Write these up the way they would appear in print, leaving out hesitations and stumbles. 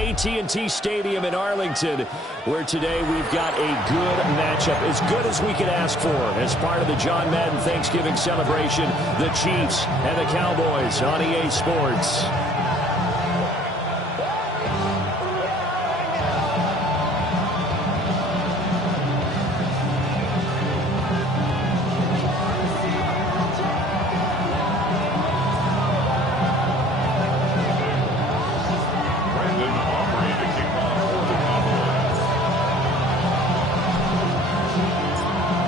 AT&T Stadium in Arlington, where today we've got a good matchup, as good as we could ask for, as part of the John Madden Thanksgiving celebration, the Chiefs and the Cowboys on EA Sports.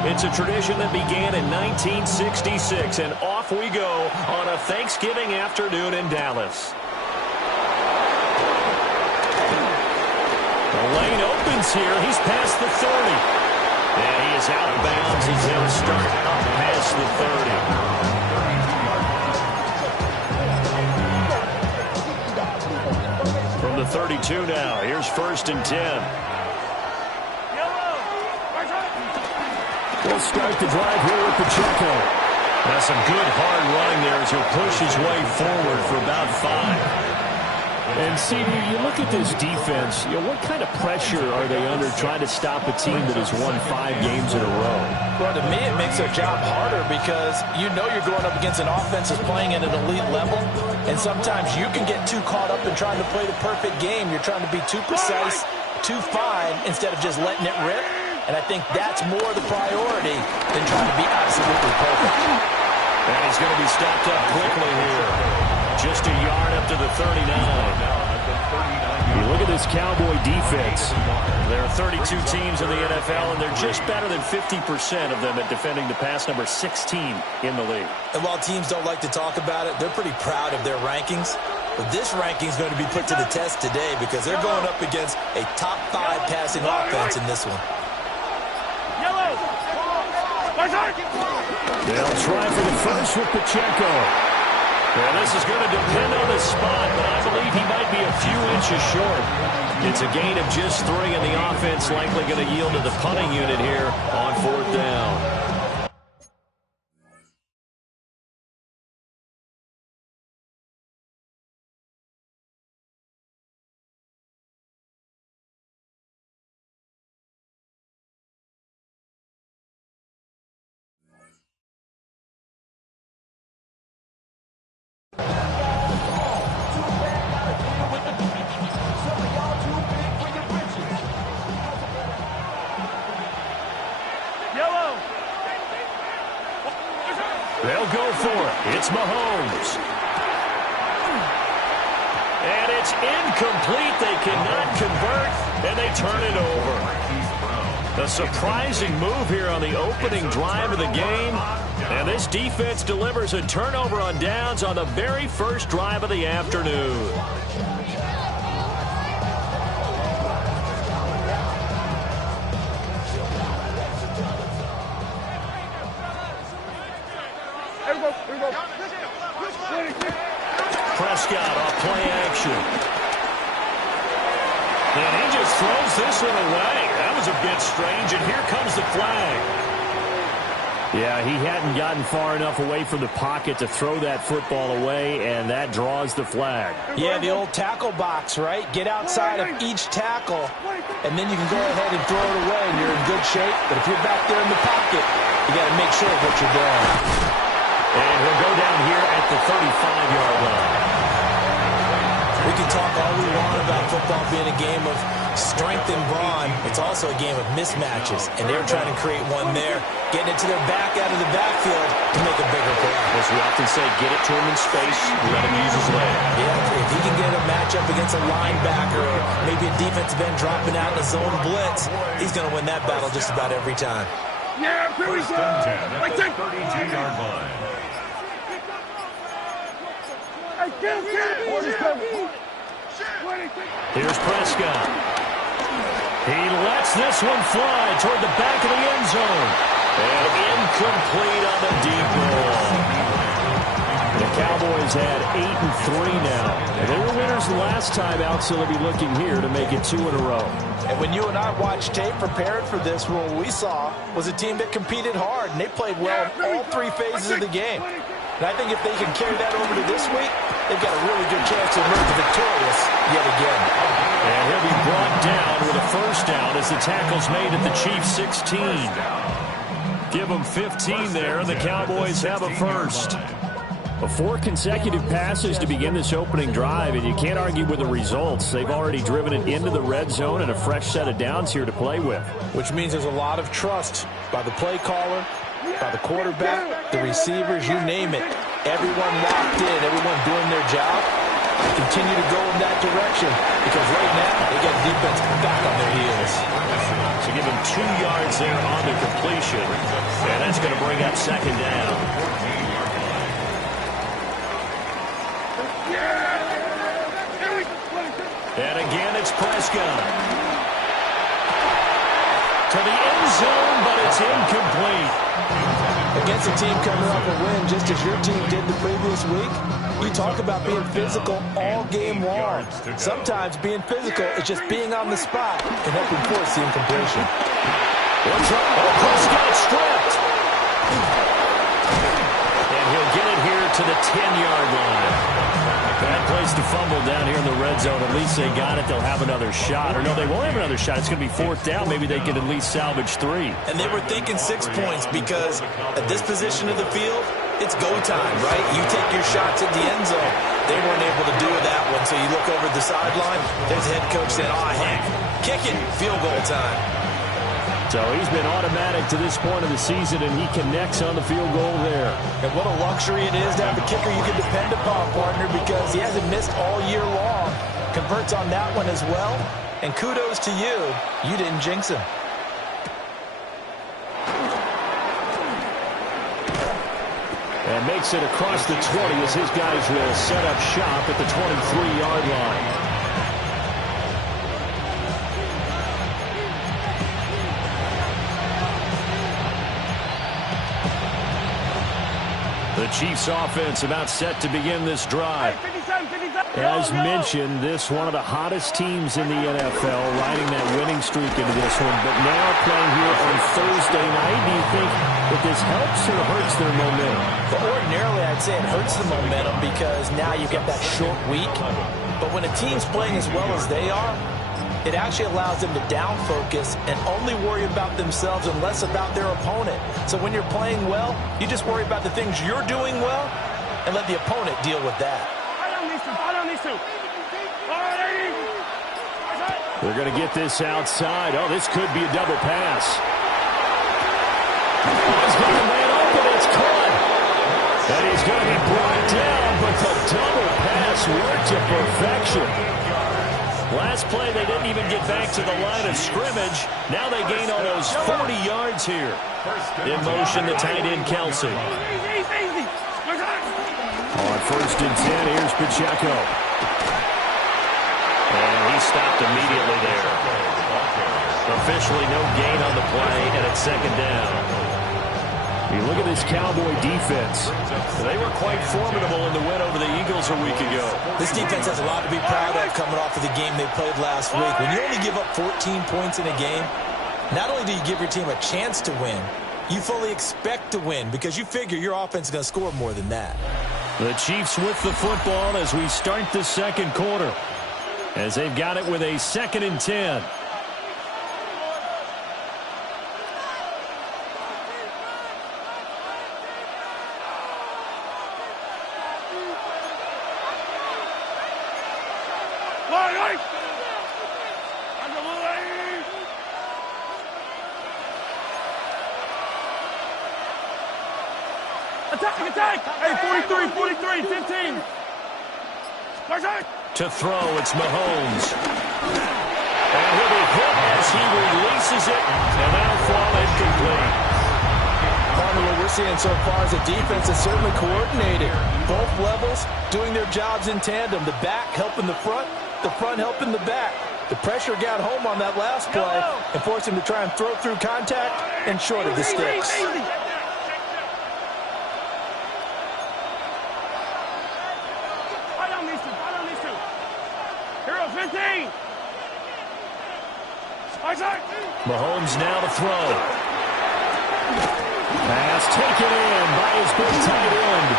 It's a tradition that began in 1966, and off we go on a Thanksgiving afternoon in Dallas. The lane opens here. He's past the 30. And he is out of bounds as he'll start up past the 30. From the 32 now, here's 1st and 10. We'll start the drive here with Pacheco. That's some good hard running there as he'll push his way forward for about 5. And CD, you look at this defense, what kind of pressure are they under trying to stop a team that has won 5 games in a row? Well, to me, it makes their job harder because you know you're going up against an offense that's playing at an elite level, and sometimes you can get too caught up in trying to play the perfect game. You're trying to be too precise, too fine, instead of just letting it rip. And I think that's more the priority than trying to be absolutely perfect. And he's going to be stopped up quickly here. Just a yard up to the 39. You look at this Cowboy defense. There are 32 teams in the NFL, and they're just better than 50% of them at defending the pass, number 16 in the league. And while teams don't like to talk about it, they're pretty proud of their rankings. But this ranking is going to be put to the test today because they're going up against a top 5 passing offense in this one. They'll try for the first with Pacheco. Well, this is going to depend on the spot, but I believe he might be a few inches short. It's a gain of just 3, and the offense likely going to yield to the punting unit here on 4th down. They'll go for it. It's Mahomes. And it's incomplete. They cannot convert, and they turn it over. A surprising move here on the opening drive of the game. And this defense delivers a turnover on downs on the very first drive of the afternoon. Prescott off play action. And he just throws this one away. That was a bit strange, and here comes the flag. Yeah, he hadn't gotten far enough away from the pocket to throw that football away, and that draws the flag. Yeah, the old tackle box, right? Get outside of each tackle, and then you can go ahead and throw it away, and you're in good shape. But if you're back there in the pocket, you got to make sure of what you're doing. And he'll go down here at the 35-yard line. We can talk all we want about football being a game of strength and brawn. It's also a game of mismatches, and they're trying to create one there, getting it to their back out of the backfield to make a bigger play. As we often say, get it to him in space, let him use his leg. Yeah, if he can get a matchup against a linebacker or maybe a defensive end dropping out in a zone blitz, he's going to win that battle just about every time. Yeah, here we go. Like 32-yard line. Here's Prescott. He lets this one fly toward the back of the end zone. And incomplete on the deep ball. The Cowboys had 8-3 now. They were winners the last time out, so they'll be looking here to make it 2 in a row. And when you and I watched tape preparing for this, what we saw was a team that competed hard, and they played well in all 3 phases of the game. And I think if they can carry that over to this week, they've got a really good chance to emerge victorious yet again. And first down as the tackle's made at the Chiefs' 16. Give them 15 there, and the Cowboys have a first. 4 consecutive passes to begin this opening drive, and you can't argue with the results. They've already driven it into the red zone and a fresh set of downs here to play with. Which means there's a lot of trust by the play caller, by the quarterback, the receivers, you name it. Everyone locked in, everyone doing their job. Continue to go in that direction because right now they got defense back on their heels. So give them 2 yards there on the completion, and that's going to bring up second down. And again, it's Prescott. To the end zone, but it's incomplete. Against a team coming off a win, just as your team did the previous week, you talk about being physical all game long. Sometimes being physical is just being on the spot and helping force the incompletion. Prescott stripped. And he'll get it here to the 10-yard line. Bad place to fumble down here in the red zone. At least they got it. They'll have another shot. Or no, they won't have another shot. It's going to be 4th down. Maybe they can at least salvage 3. And they were thinking 6 points because at this position of the field, it's go time, right? You take your shots at the end zone. They weren't able to do that one. So you look over the sideline, there's the head coach saying, oh, heck, kick it, field goal time. So he's been automatic to this point of the season, and he connects on the field goal there. And what a luxury it is to have a kicker you can depend upon, partner, because he hasn't missed all year long. Converts on that one as well. And kudos to you. You didn't jinx him. And makes it across the 20 as his guys will set up shop at the 23-yard line. The Chiefs offense about set to begin this drive. As mentioned, this one of the hottest teams in the NFL, riding that winning streak into this one. But now playing here on Thursday night, do you think that this helps or hurts their momentum? Well, ordinarily, I'd say it hurts the momentum because now you've got that short week. But when a team's playing as well as they are, it actually allows them to down focus and only worry about themselves and less about their opponent. So when you're playing well, you just worry about the things you're doing well and let the opponent deal with that. They're going to get this outside. Oh, this could be a double pass. He's got a man open. It's caught. And he's going to be brought down, but the double pass worked to perfection. Last play, they didn't even get back to the line of scrimmage. Now they gain almost 40 yards here. In motion, the tight end, Kelsey. On 1st and 10, here's Pacheco. And he stopped immediately there. Officially no gain on the play, and it's 2nd down. You look at this Cowboy defense. They were quite formidable in the win over the Eagles a week ago. This defense has a lot to be proud of coming off of the game they played last week. When you only give up 14 points in a game, not only do you give your team a chance to win, you fully expect to win because you figure your offense is going to score more than that. The Chiefs with the football as we start the 2nd quarter, as they've got it with a 2nd and 10. Attack! Hey, 43, 15. To throw, it's Mahomes. And he'll be hit as he releases it, and that'll fall incomplete. Partner, what we're seeing so far is a defense that's certainly coordinated. Both levels doing their jobs in tandem. The back helping the front helping the back. The pressure got home on that last play and forced him to try and throw through contact and short of the sticks. Mahomes now to throw. Pass taken in by his big tight end.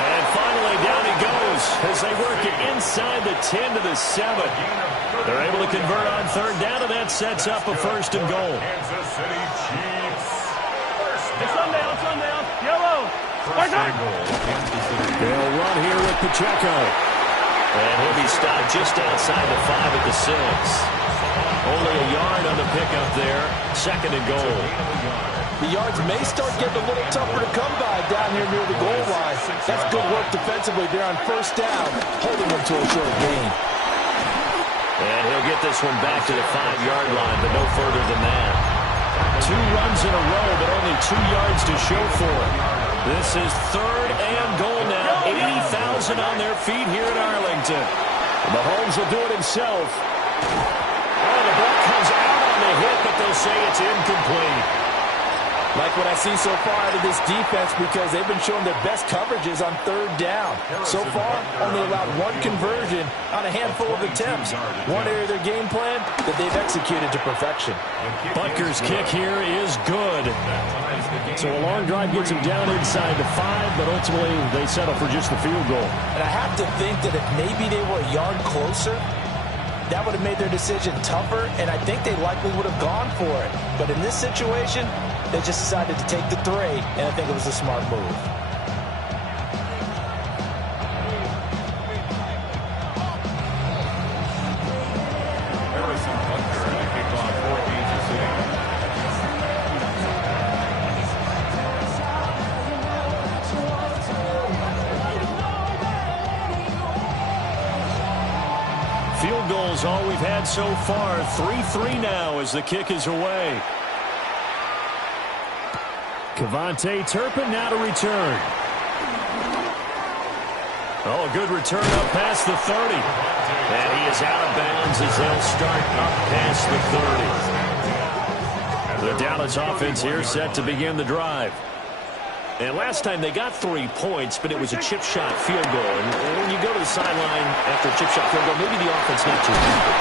And finally down he goes. as they work it inside the 10 to the 7. They're able to convert on third down, and that sets up a 1st and goal. Kansas City Chiefs. It's sundown. Yellow. They'll run here with Pacheco. And he'll be stopped just outside the 5 at the 6. Only a yard on the pickup there. 2nd and goal. The yards may start getting a little tougher to come by down here near the goal line. That's good work defensively there on 1st down, holding them to a short gain. And he'll get this one back to the 5-yard line, but no further than that. 2 runs in a row, but only 2 yards to show for it. This is 3rd and goal now. 80,000 on their feet here in Arlington. Mahomes will do it himself. Oh, the ball comes out on the hit, but they'll say it's incomplete. Like what I see so far out of this defense, because they've been showing their best coverages on 3rd down. So far, only allowed 1 conversion on a handful of attempts. One area of their game plan that they've executed to perfection. Butker's kick here is good. So a long drive gets them down inside the 5, but ultimately they settle for just the field goal. And I have to think that if maybe they were a yard closer, that would have made their decision tougher, and I think they likely would have gone for it. But in this situation, they just decided to take the 3, and I think it was a smart move. Field goals all we've had so far. 3-3 now as the kick is away. Kevontae Turpin now to return. Oh, good return up past the 30. And he is out of bounds as they'll start up past the 30. The Dallas offense here set to begin the drive. And last time they got 3 points, but it was a chip shot field goal. And when you go to the sideline after a chip shot field goal, maybe the offense not too happy.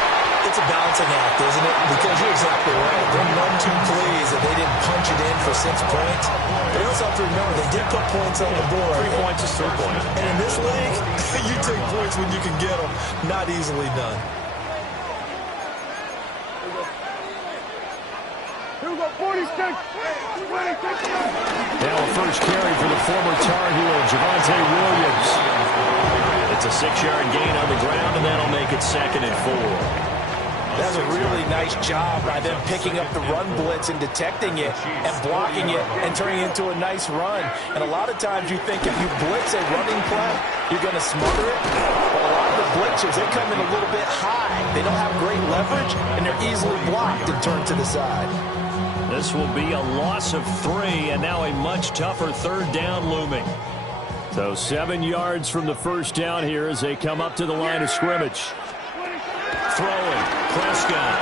It's a balancing act, isn't it? Because you're exactly right. They're none too pleased that they didn't punch it in for 6 points. But you also have to remember, they did put points on the board. 3 points is 3 points. And in this league, you take points when you can get them. Not easily done. Here we go, 46. Now a first carry for the former Tar Heel, Javonte Williams. It's a 6-yard gain on the ground, and that'll make it 2nd and 4. That's a really nice job by them picking up the run blitz and detecting it and blocking it and turning it into a nice run. And a lot of times you think if you blitz a running play, you're going to smother it. But a lot of the blitzers, they come in a little bit high. They don't have great leverage, and they're easily blocked and turned to the side. This will be a loss of 3, and now a much tougher 3rd down looming. So 7 yards from the first down here as they come up to the line of scrimmage. Throwing, Prescott.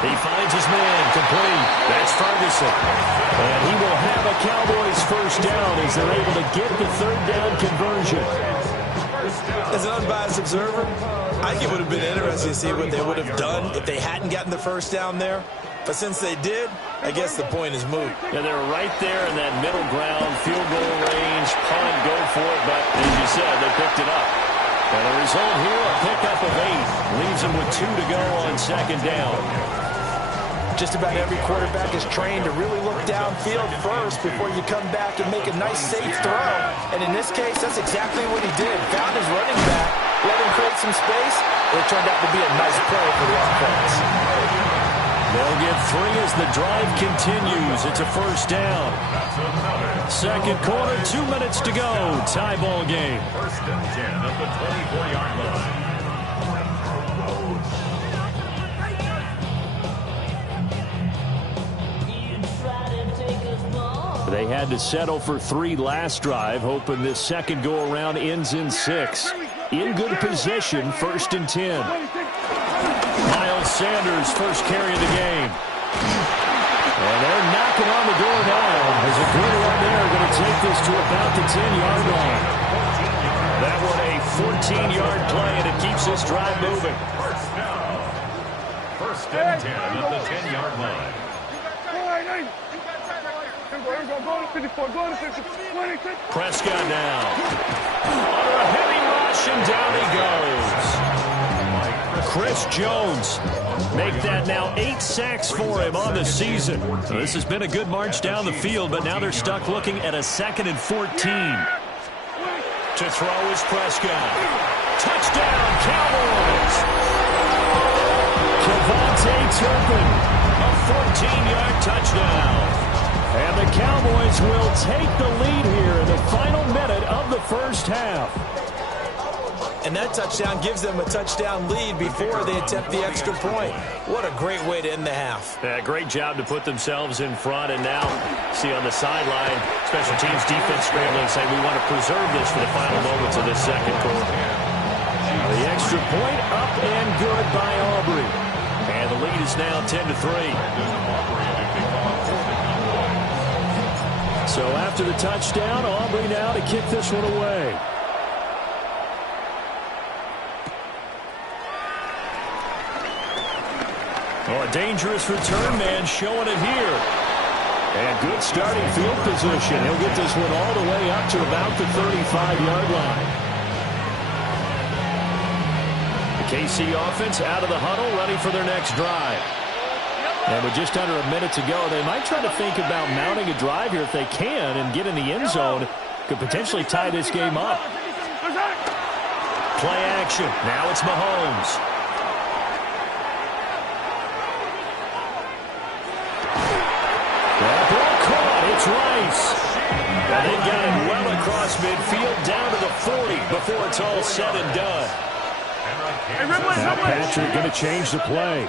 He finds his man, complete. That's Ferguson. And he will have a Cowboys first down as they're able to get the 3rd down conversion. As an unbiased observer, I think it would have been interesting to see what they would have done if they hadn't gotten the first down there. But since they did, I guess the point is moot. Yeah, they're right there in that middle ground, field goal range, punt, go for it. But as you said, they picked it up. And the result here, a pickup of 8. Leaves them with 2 to go on 2nd down. Just about every quarterback is trained to really look downfield first before you come back and make a nice, safe throw. And in this case, that's exactly what he did. Found his running back, let him create some space, and it turned out to be a nice play for the offense. They'll get 3 as the drive continues. It's a first down. 2nd quarter, 2 minutes to go. Tie ball game. 1st and 10 at the 24-yard line. They had to settle for 3 last drive, hoping this second go-around ends in 6. In good position, 1st and 10. Miles Sanders, first carry of the game. And they're knocking on the door now. There's a good one there, going to take this to about the 10-yard line. That one a 14-yard play, and it keeps this drive moving. First and 10 at the 10-yard line. Prescott now. Under a heavy rush. rushing down he goes. Chris Jones make that now 8 sacks for him on the season. So this has been a good march down the field, but now they're stuck looking at a 2nd and 14. To throw is Prescott. Touchdown, Cowboys! Kevontae Turpin, a 14-yard touchdown. And the Cowboys will take the lead here in the final minute of the first half. And that touchdown gives them a touchdown lead before they attempt the extra point. What a great way to end the half. Yeah, great job to put themselves in front. And now, see on the sideline, special teams defense scrambling, saying we want to preserve this for the final moments of this second quarter. The extra point up and good by Aubrey. And the lead is now 10-3. So after the touchdown, Aubrey now to kick this one away. Oh, a dangerous return man showing it here. And good starting field position. He'll get this one all the way up to about the 35-yard line. The KC offense out of the huddle, ready for their next drive. And with just under a minute to go, they might try to think about mounting a drive here if they can and get in the end zone. Could potentially tie this game up. Play action. Now it's Mahomes. That ball caught. It's Rice. And they got it well across midfield down to the 40 before it's all said and done. Now Patrick going to change the play.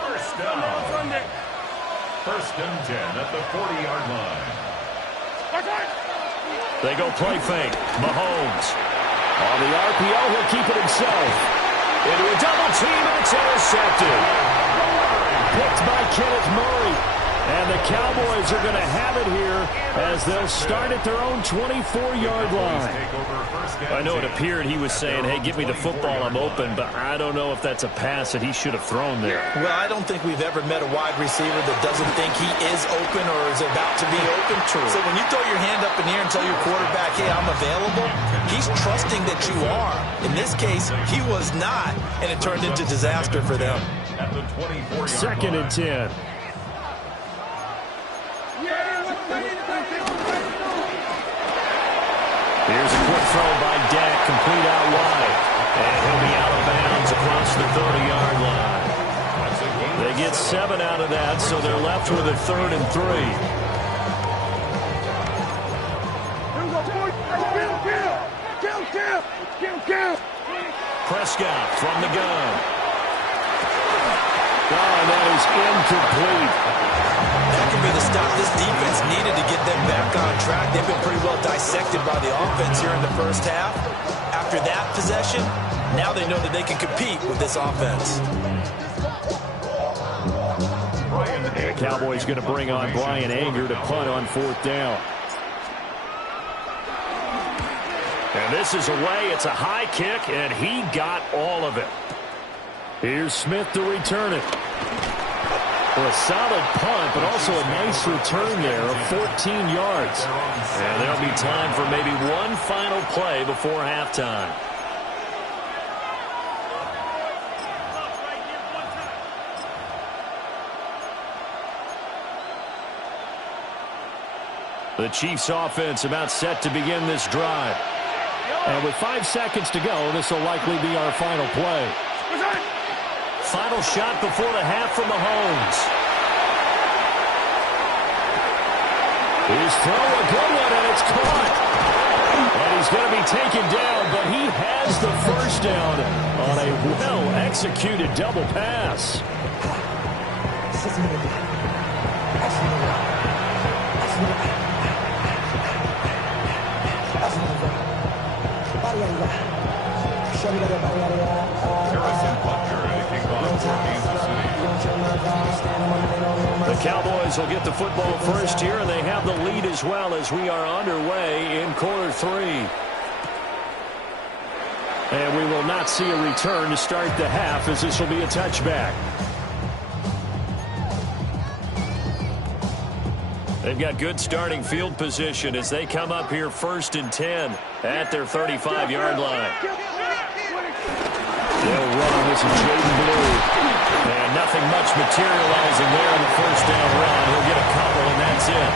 First and 10 at the 40-yard line. They go play fake. Mahomes. On the RPO, he'll keep it himself. Into a double team, and it's intercepted. Picked by Kenneth Murray. And the Cowboys are going to have it here as they'll start at their own 24-yard line. I know it appeared he was saying, hey, give me the football, I'm open, but I don't know if that's a pass that he should have thrown there. Well, I don't think we've ever met a wide receiver that doesn't think he is open or is about to be open. True. So when you throw your hand up in the air and tell your quarterback, hey, I'm available, he's trusting that you are. In this case, he was not, and it turned into disaster for them. At the 24-yard 2nd and 10. Here's a quick throw by Dak, complete out wide. And he'll be out of bounds across the 30-yard line. They get 7 out of that, so they're left with a 3rd and 3. Prescott from the gun. Oh, and that is incomplete. That could be the stop this defense needed to get them back on track. They've been pretty well dissected by the offense here in the first half. After that possession, now they know that they can compete with this offense. The Cowboys going to bring on Brian Anger to punt on 4th down. And this is away. It's a high kick, and he got all of it. Here's Smith to return it. Well, a solid punt, but also a nice return there of 14 yards. And there'll be time for maybe one final play before halftime. The Chiefs offense about set to begin this drive. And with 5 seconds to go, this will likely be our final play. Final shot before the half from Mahomes. His throw, a good one, and it's caught. And he's going to be taken down, but he has the first down on a well-executed double pass. The Cowboys will get the football first here, and they have the lead as well as we are underway in quarter 3. And we will not see a return to start the half, as this will be a touchback. They've got good starting field position as they come up here 1st and 10 at their 35-yard line. They'll run. This is Jaden Blue. And nothing much materializing there on the first down run. He'll get a couple, and that's it.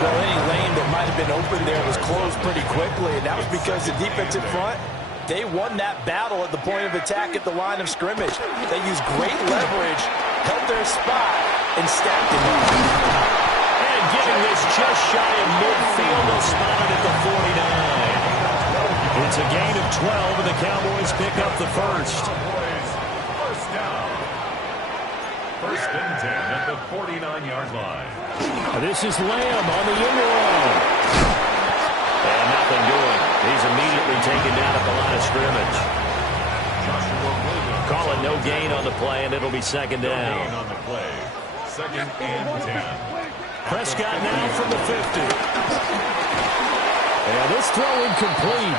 Well, any lane that might have been open there was closed pretty quickly, and that was because the defensive front, they won that battle at the point of attack at the line of scrimmage. They used great leverage, held their spot, and stacked it up. And getting this just shy of midfield, they'll spot it at the 49. It's a gain of 12, and the Cowboys pick up the first. First down. First and 10 at the 49-yard line. This is Lamb on the end run. And nothing doing. He's immediately taken down at the line of scrimmage. Call it no gain on the play, and it'll be second down. No gain on the play. Second and 10. Prescott now from the 50. And this throw incomplete.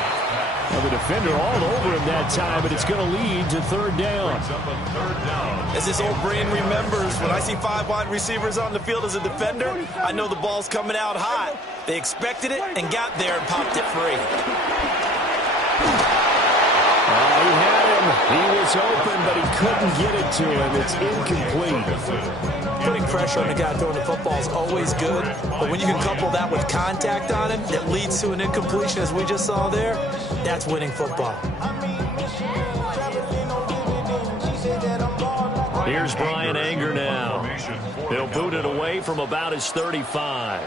Well, the defender all over him that time, but it's going to lead to third down. As this old brain remembers, when I see 5 wide receivers on the field as a defender, I know the ball's coming out hot. They expected it and got there and popped it free. He had him. He was open, but he couldn't get it to him. It's incomplete. Putting pressure on the guy throwing the football is always good, but when you can couple that with contact on him that leads to an incompletion, as we just saw there, that's winning football. Here's Brian Anger now. He'll boot it away from about his 35.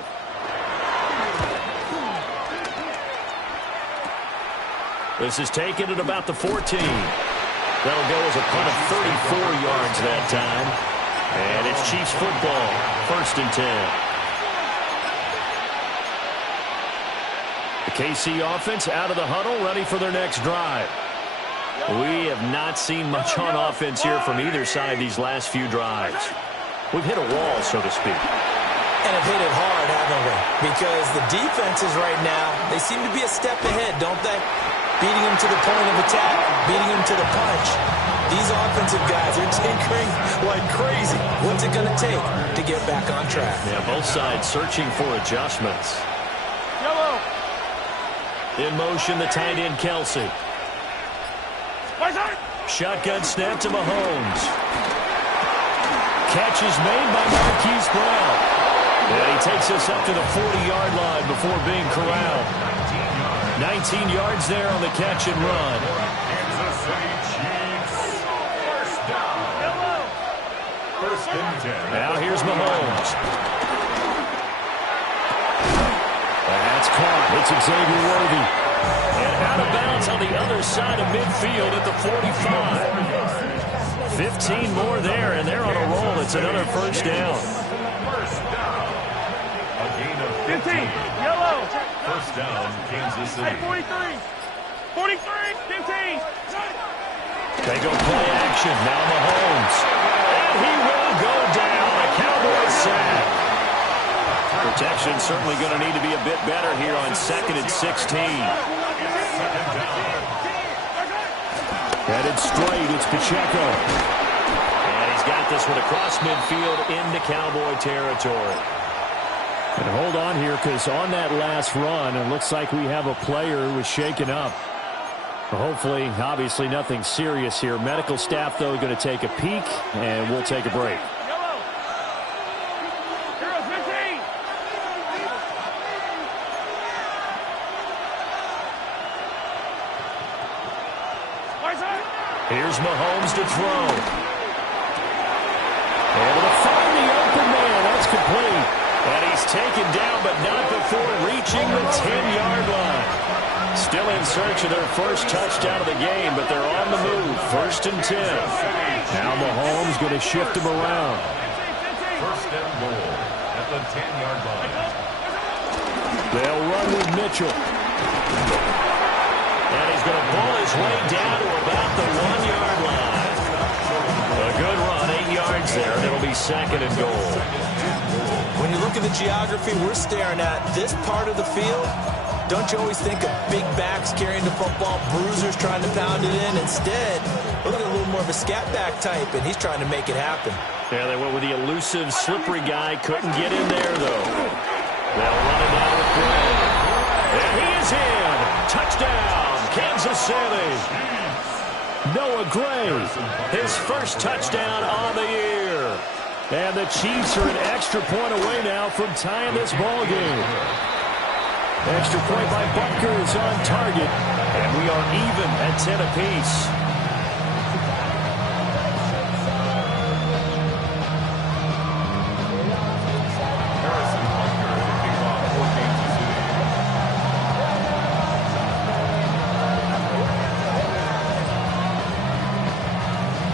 This is taken at about the 14. That'll go as a punt of 34 yards that time. And it's Chiefs football, first and 10. The KC offense out of the huddle, ready for their next drive. We have not seen much on offense here from either side these last few drives. We've hit a wall, so to speak. And have hit it hard, haven't we? Because the defenses right now, they seem to be a step ahead, don't they? Beating them to the point of attack, beating them to the punch. These offensive guys are tinkering like crazy. What's it going to take to get back on track? Yeah, both sides searching for adjustments. Yellow. In motion, the tight end, Kelsey. Shotgun snap to Mahomes. Catch is made by Marquise Brown. And he takes us up to the 40-yard line before being corralled. 19 yards there on the catch and run. Kansas City Chiefs. First down. First and 10. Now here's Mahomes. That's caught. It's Xavier Worthy. And out of bounds on the other side of midfield at the 45. 15 more there, and they're on a roll. It's another first down. First down. A gain of 15. Yellow. First down, Kansas City. Hey, 43. 43. 15. They go play action. Now Mahomes. And he will go down. A Cowboys sack. Protection certainly going to need to be a bit better here on second and 16. Headed straight, it's Pacheco. And he's got this one across midfield into Cowboy territory. And hold on here, because on that last run, it looks like we have a player who was shaken up. Hopefully, obviously nothing serious here. Medical staff, though, going to take a peek, and we'll take a break. Yellow. Hero 15. Here's Mahomes to throw. Able to find the open man. That's complete. And he's taken down, but not before reaching the 10-yard line. Still in search of their first touchdown of the game, but they're on the move. First and 10. Now Mahomes going to shift him around. First and goal at the 10-yard line. They'll run with Mitchell. And he's going to pull his way down to about the 1-yard line. A good run, 8 yards there, and it'll be second and goal. When you look at the geography we're staring at, this part of the field, don't you always think of big backs carrying the football, bruisers trying to pound it in? Instead, look at a little more of a scat back type, and he's trying to make it happen. Yeah, they went with the elusive, slippery guy. Couldn't get in there, though. They'll run it down with Gray. And he is in. Touchdown, Kansas City. Noah Gray, his first touchdown on the year. And the Chiefs are an extra point away now from tying this ball game. Extra point by Butker is on target, and we are even at 10 apiece.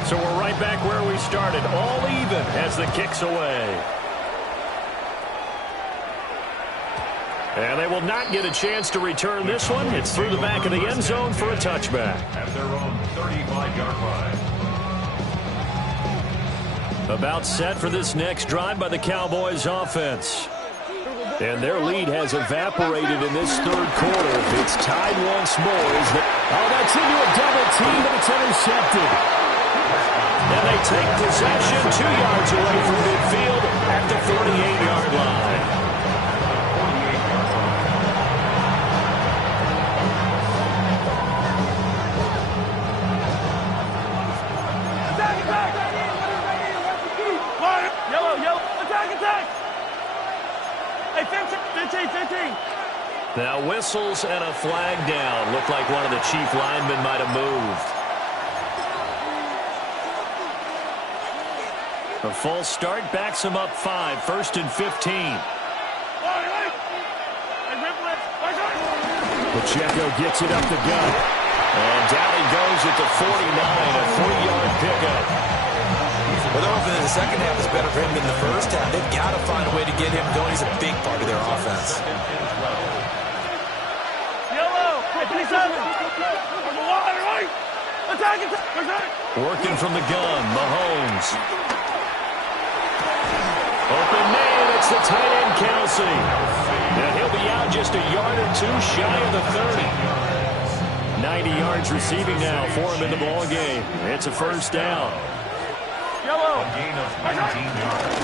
So we're right back where we started, all even as the kick's away. And they will not get a chance to return this one. It's through the back of the end zone for a touchback. At their own 35-yard line. About set for this next drive by the Cowboys offense. And their lead has evaporated in this third quarter. It's tied once more. That's into a double team, but it's intercepted. And they take possession 2 yards away from midfield at the 48-yard line. Yellow, attack! Hey, 15. Now whistles and a flag down. Looked like one of the chief linemen might have moved. A false start backs him up 5, 1st and 15. Pacheco gets it up the gut. And down he goes at the 49, a 3-yard pickup. Well, they're hoping that the second half is better for him than the first half. They've got to find a way to get him going. He's a big part of their offense. Yellow, 57. Attack. Working from the gun, Mahomes. Open man, it's the tight end, Kelsey. And he'll be out just a yard or two shy of the 30. 90 yards receiving now for him in the ball game. It's a first down. Yellow. A gain of 19 yards.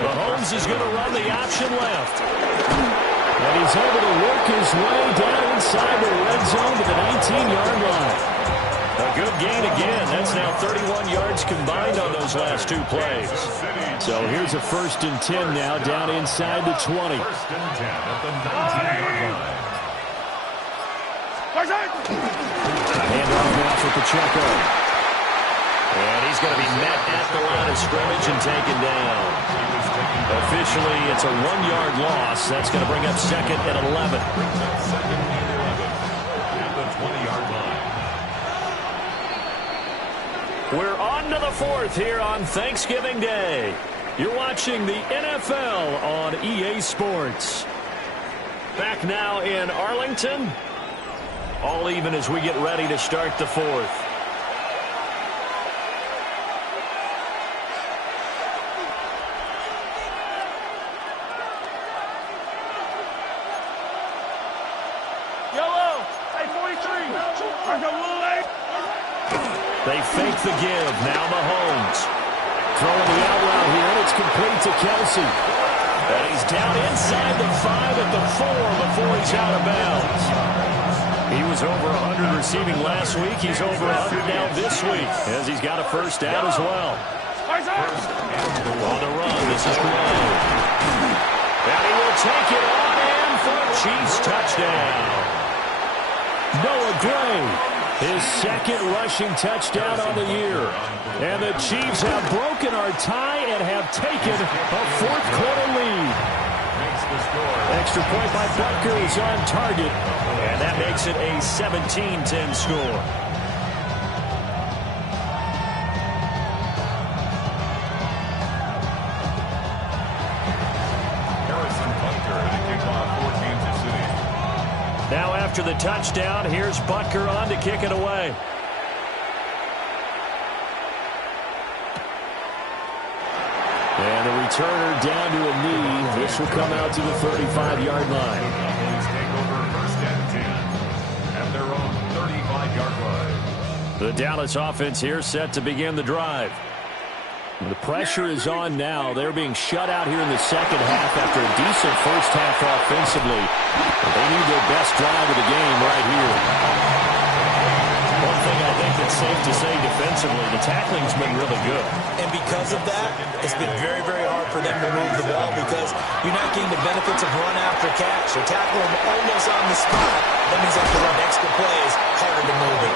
Mahomes is going to run the option left. And he's able to work his way down inside the red zone to the 19-yard line. A good gain again. That's now 31 yards combined on those last 2 plays. So here's a 1st and 10 now down inside the 20. 1st and 10 at the 19-yard line. Handoff now for Pacheco. And he's going to be met at the line of scrimmage and taken down. Officially, it's a 1-yard loss. That's going to bring up 2nd and 11. Second and 11 at the 20-yard line. We're on to the 4th here on Thanksgiving Day. You're watching the NFL on EA Sports. Back now in Arlington. All even as we get ready to start the 4th. Yellow, hey, 43. They fake the give. Now Mahomes. Throwing the out route here, and it's complete to Kelsey. And he's down inside the 5 at the 4 before he's out of bounds. He was over 100 receiving last week. He's over 100 now this week, as he's got a first down as well. On the run, this is Gray. And he will take it on in for a Chiefs touchdown. Noah Gray, his 2nd rushing touchdown on the year. And the Chiefs have broken our tie and have taken a 4th quarter lead. Extra point by Butker is on target. And that makes it a 17-10 score. Now after the touchdown, here's Butker on to kick it away. And the returner down to a knee. This will come out to the 35-yard line. Cowboys take over 1st and 10 at their own 35-yard line. The Dallas offense here set to begin the drive. The pressure is on now. They're being shut out here in the second half after a decent first half offensively. They need their best drive of the game right here. One thing I think it's safe to say defensively, the tackling's been really good. And because of that, it's been very, very hard for them to move the ball because you're not getting the benefits of run after catch. You're tackling them almost on the spot. That means they have to run extra plays, harder to move it.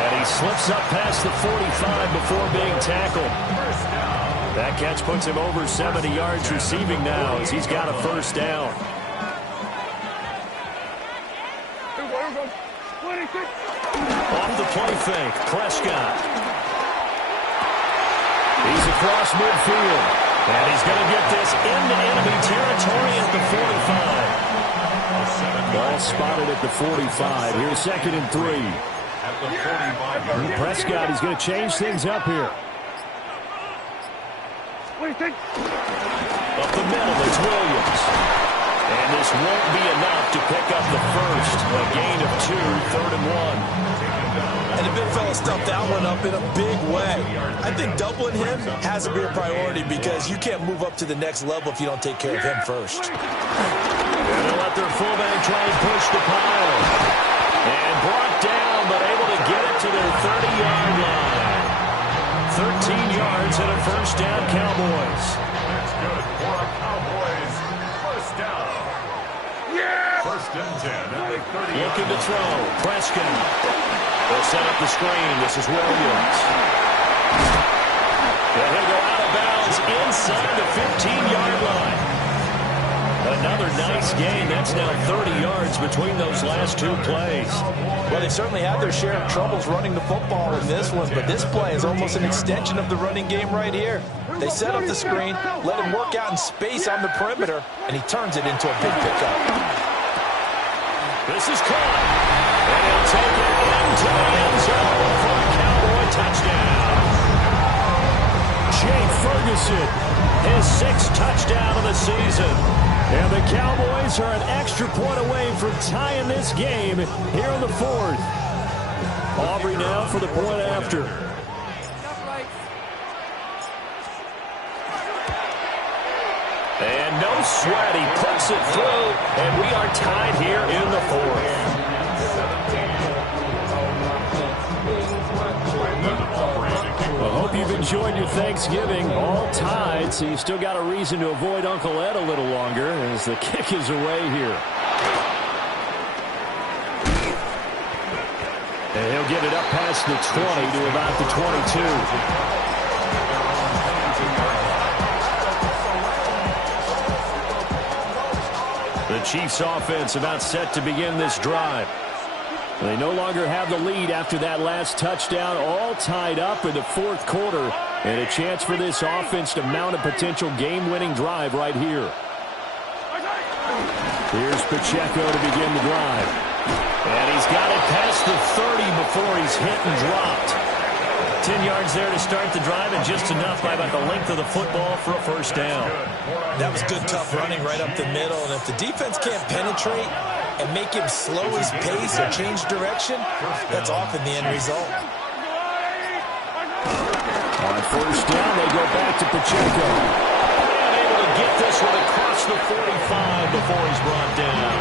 And he slips up past the 45 before being tackled. That catch puts him over 70 yards receiving now as he's got a first down. Off the play fake, Prescott. He's across midfield. And he's going to get this into enemy territory at the 45. Ball spotted at the 45. Here's 2nd and 3. At the 45-yard. Prescott, he's going to change things up here. Up the middle, it's Williams. And this won't be enough to pick up the first. A gain of 2, 3rd and 1. And the big fella stuffed that one up in a big way. I think doubling him has to be a priority because you can't move up to the next level if you don't take care of him first. And they'll let their fullback try and push the pile. And brought down, but able to get it to their 30-yard line. 13 yards and a first down, Cowboys. That's good for a Cowboys first down. Yeah! 1st and 10 at the 30. Looking to throw. Prescott. They'll set up the screen. This is Williams. And he'll go out of bounds inside the 15-yard line. Another nice gain. That's now 30 yards between those last 2 plays. Well, they certainly had their share of troubles running the football in this one, but this play is almost an extension of the running game right here. They set up the screen, let him work out in space on the perimeter, and he turns it into a big pickup. This is caught. And he'll take it into the end zone for a Cowboy touchdown. Jake Ferguson, his 6th touchdown of the season. And the Cowboys are an extra point away from tying this game here in the 4th. Aubrey now for the point after. And no sweat, he puts it through, and we are tied here in the 4th. I hope you've enjoyed your Thanksgiving. All tied, so you still got a reason to avoid Uncle Ed a little longer as the kick is away here. And he'll get it up past the 20 to about the 22. The Chiefs offense about set to begin this drive. They no longer have the lead after that last touchdown, all tied up in the 4th quarter, and a chance for this offense to mount a potential game-winning drive right here. Here's Pacheco to begin the drive. And he's got it past the 30 before he's hit and dropped. 10 yards there to start the drive, and just enough by about the length of the football for a first down. That was good, tough running right up the middle, and if the defense can't penetrate and make him slow his pace or change direction, that's often the end result. On first down, they go back to Pacheco. And able to get this one across the 45 before he's brought down.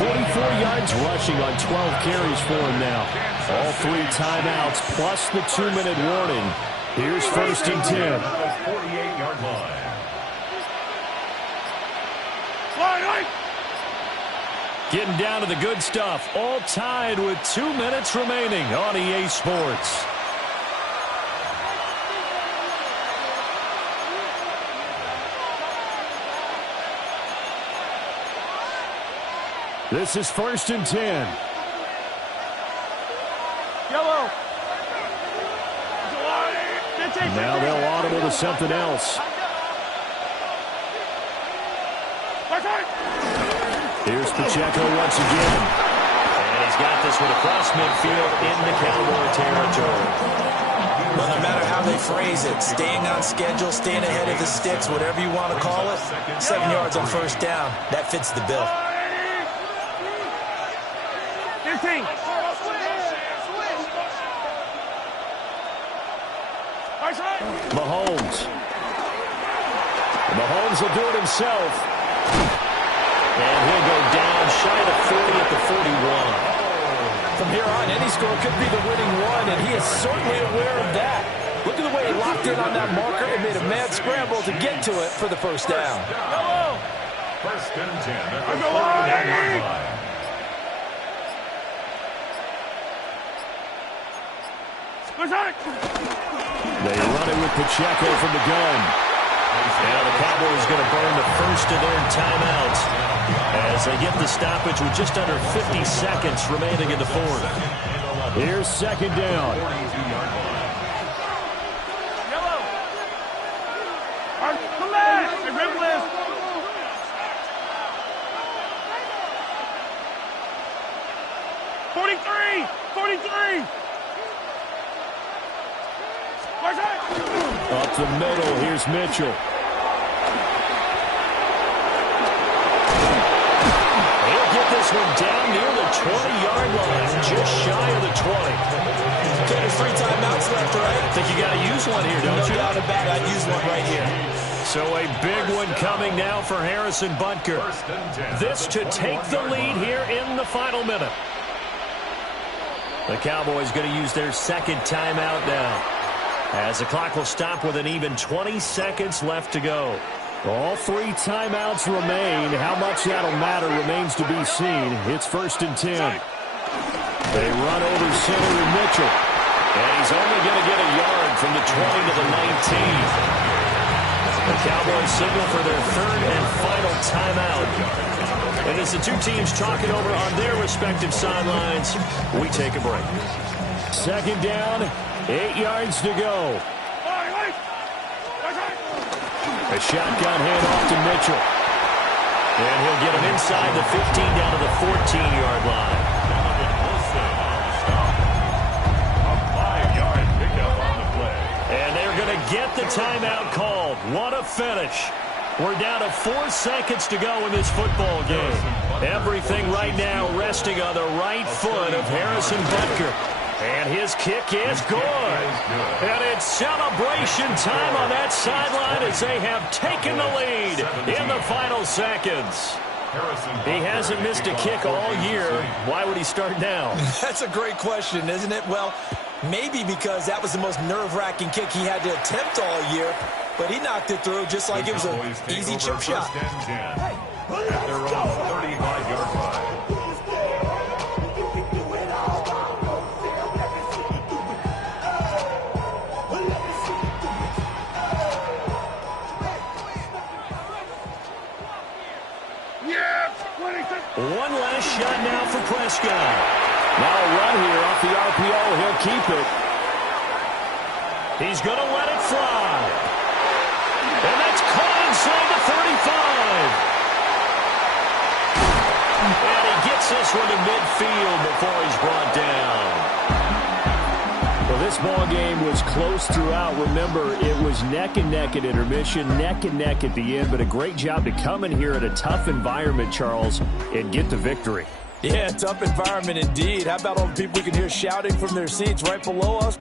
44 yards rushing on 12 carries for him now. All 3 timeouts plus the 2-minute warning. Here's 1st and 10. 48-yard line. Getting down to the good stuff. All tied with 2 minutes remaining on EA Sports. This is 1st and 10. Yellow. Now they'll audible to something else. Here's Pacheco once again. And he's got this one across midfield into Cowboy territory. Well, no matter how they phrase it, staying on schedule, staying ahead of the sticks, whatever you want to call it, 7 yards on first down, that fits the bill. 15. Mahomes. Mahomes will do it himself. And he'll go down shy of 40 at the 41. from here on, any score could be the winning one, and he is certainly aware of that. Look at the way he locked in on that marker and made a mad scramble to get to it for the first down. First and 10 at the 40-yard line. They run it with Pacheco from the gun. Now the Cowboys going to burn the first of their timeouts as they get the stoppage with just under 50 seconds remaining in the fourth. Here's second down. Come back! Hey, red list! 43! 43! Up the middle, here's Mitchell. He'll get this one down near the 20-yard line, just shy of the 20. Okay, there's 3 timeouts left, right? I think you got to use one here, don't you? No doubt about it. I'd use one right here. So a big one coming now for Harrison Butker. This to take the lead here in the final minute. The Cowboys going to use their second timeout now, as the clock will stop with an even 20 seconds left to go. All 3 timeouts remain. How much that'll matter remains to be seen. It's first and 10. They run over center with Mitchell. And he's only going to get a yard from the 20 to the 19. The Cowboys signal for their third and final timeout. And as the two teams talk it over on their respective sidelines, we take a break. Second down, 8 yards to go. A shotgun handoff to Mitchell. And he'll get him inside the 15 down to the 14-yard line. A 5-yard pickup on the play. And they're going to get the timeout called. What a finish. We're down to 4 seconds to go in this football game. Everything right now resting on the right foot of Harrison Butker. And his kick is good. And it's celebration time on that sideline as they have taken the lead in the final seconds. He hasn't missed a kick all year. Why would he start now? That's a great question, isn't it? Well, maybe because that was the most nerve-wracking kick he had to attempt all year, but he knocked it through just like it was an easy chip shot. At their own 35-yard line. One last shot now for Prescott. Now a run here off the RPO. He'll keep it. He's going to let it fly. And that's caught inside the 35. And he gets this one to midfield before he's brought down. Well, this ball game was close throughout. Remember, it was neck and neck at intermission, neck and neck at the end, but a great job to come in here in a tough environment, Charles, and get the victory. Yeah, tough environment indeed. How about all the people we can hear shouting from their seats right below us?